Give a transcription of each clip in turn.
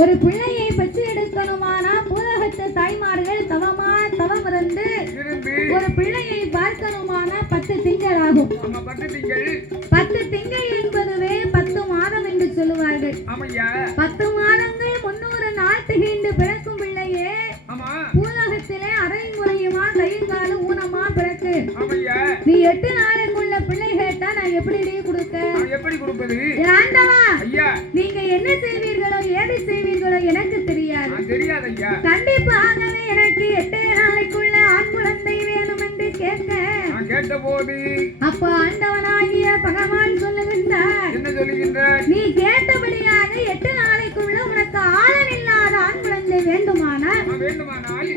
ஒரு பிள்ளையை பெற்று எடுக்கணுமானா பூலகத்து தாய்மார்கள் தவம் இருந்து ஒரு பிள்ளையை பார்க்கணுமானா 10 திங்கள் ஆகும். 10 திங்கள் என்பதுவே 10 மாதம் என்று சொல்லுவார்கள். 10 மாதங்கள் 300 நாள் திகழ்ந்து பிறக்கும் பிள்ளையே பூலகத்திலே அரை முறையுமா கையும் ஊனமா பிறக்கு. நீ 8 நாளுக்குள்ள பிள்ளை கேட்டா நான் எப்படி கொடுப்பது? ஆண்டவா, நீங்க என்ன செய்வீர்களோ ஏது செய்வீர்களோ எனக்கு தெரியாது. கண்டிப்பாகவே எனக்கு 8 நாளைக்குள்ள ஆண் குழந்தை வேணும் என்று கேட்டபோது அப்ப ஆண்டவனாகிய பகவான் சொல்லுகின்றார், நீ கேட்டபடியாக 8 நாளைக்குள்ள உனக்கு ஆளன் இல்லாத ஆண் குழந்தை வேண்டுமானால்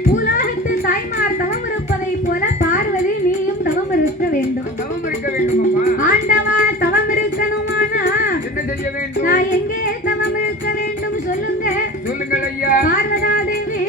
பூலோகத்து தாய்மார் தவம் இருப்பதை போல பார்வதி நீயும் தவம் இருக்க வேண்டும். ஆண்டவா, தவம் இருக்கணுமானா நான் எங்கே தவம் இருக்க வேண்டும் சொல்லுங்க. பார்வதா தேவி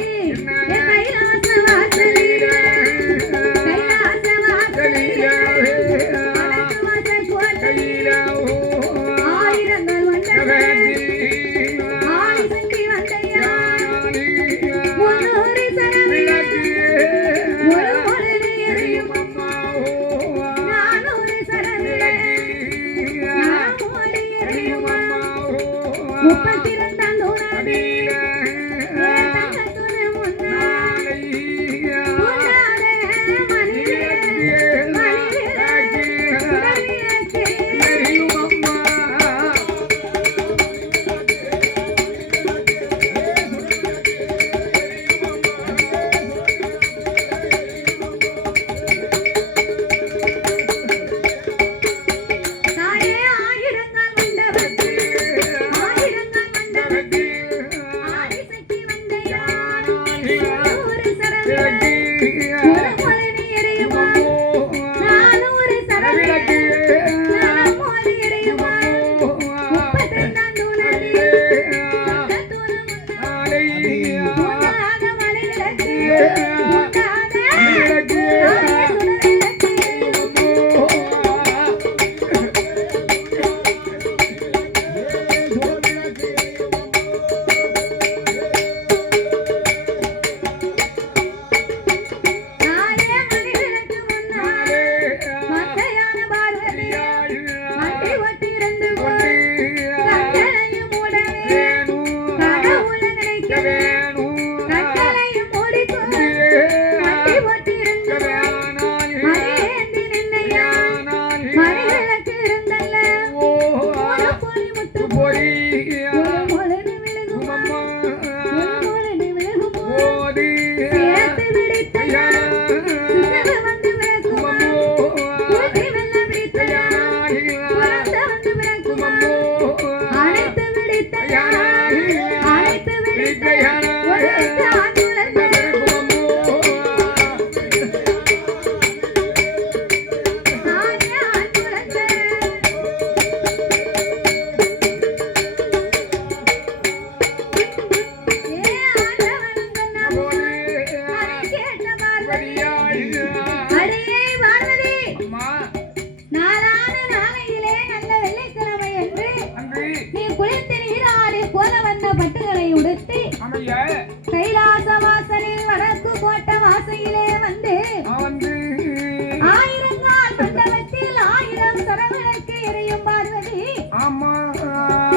கைலாசவாசலில் வடக்கு கோட்ட வாசையிலே வந்து 1000 கால் மண்டபத்தில் 1000 சரவிளக்கு எரியும் பார்வதி.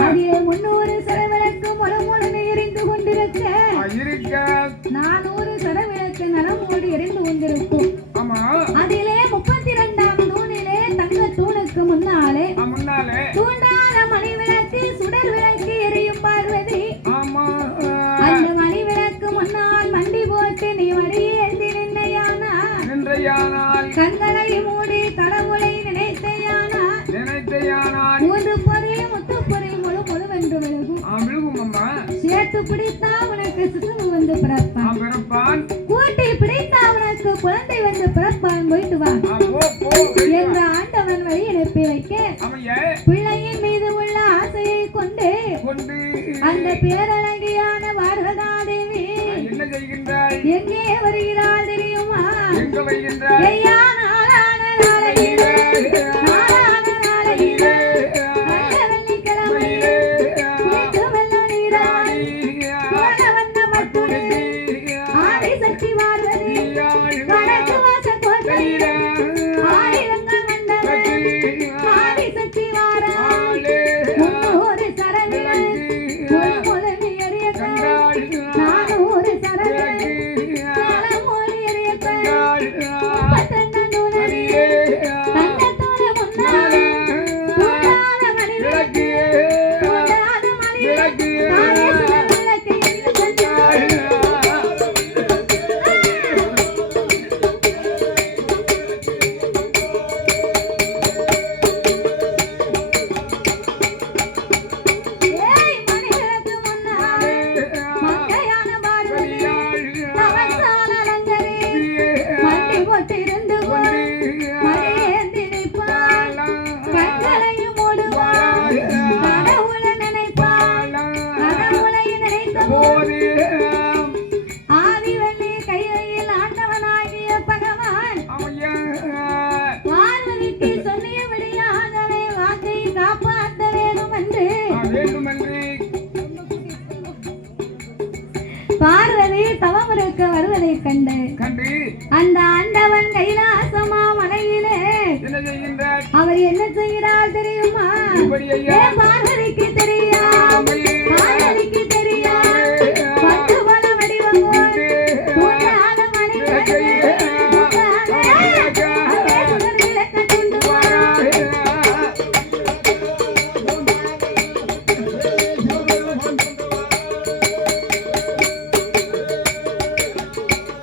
அதில் 300 சரவிளக்கு முழுமுழுன்னு எரிந்து கொண்டிருக்க 400 சரவிளக்கு நலமோடு எரிந்து கொண்டிருக்கும். அதிலே 32ஆம் தூணிலே தங்க தூணுக்கு முன்னாலே தூண்டான மணி விளக்கு சுடர் விளக்கு எரியும் பார்வதி. அந்த மணி விளக்கு முன்னால் மண்டி போட்டு நீ மடியேந்தி நின்றையானால் கண்களை மூடி கடவுளை நினைத்தையானால் 3 பொறி முத்து பொறி முழு முழுவென்று விழுகும். சேர்த்து பிடித்தா உனக்கு சிசுவு வந்து பிறப்பான், கூட்டி பிடித்தா உனக்கு குழந்தை வந்து பிறப்பான். போயிட்டு வா என்ற ஆண்டவன் வழி அனுப்பி வைக்க பிள்ளையின் மீது உள்ள ஆசையை கொண்டு அந்த பேரழகியான பார்வதா தேவி எங்கே வருகிறாள் தெரியுமா? ஐயா, நாளான நாளையிலே வெள்ளிக்கிழமையிலே குளித்து வெள்ள நீராடி வருவதை கண்டு அந்த ஆண்டவன் கைலாசமா மலையிலே என்ன செய்கின்றார்? அவர் என்ன செய்கிறார் தெரியுமா? பார்வதிக்கு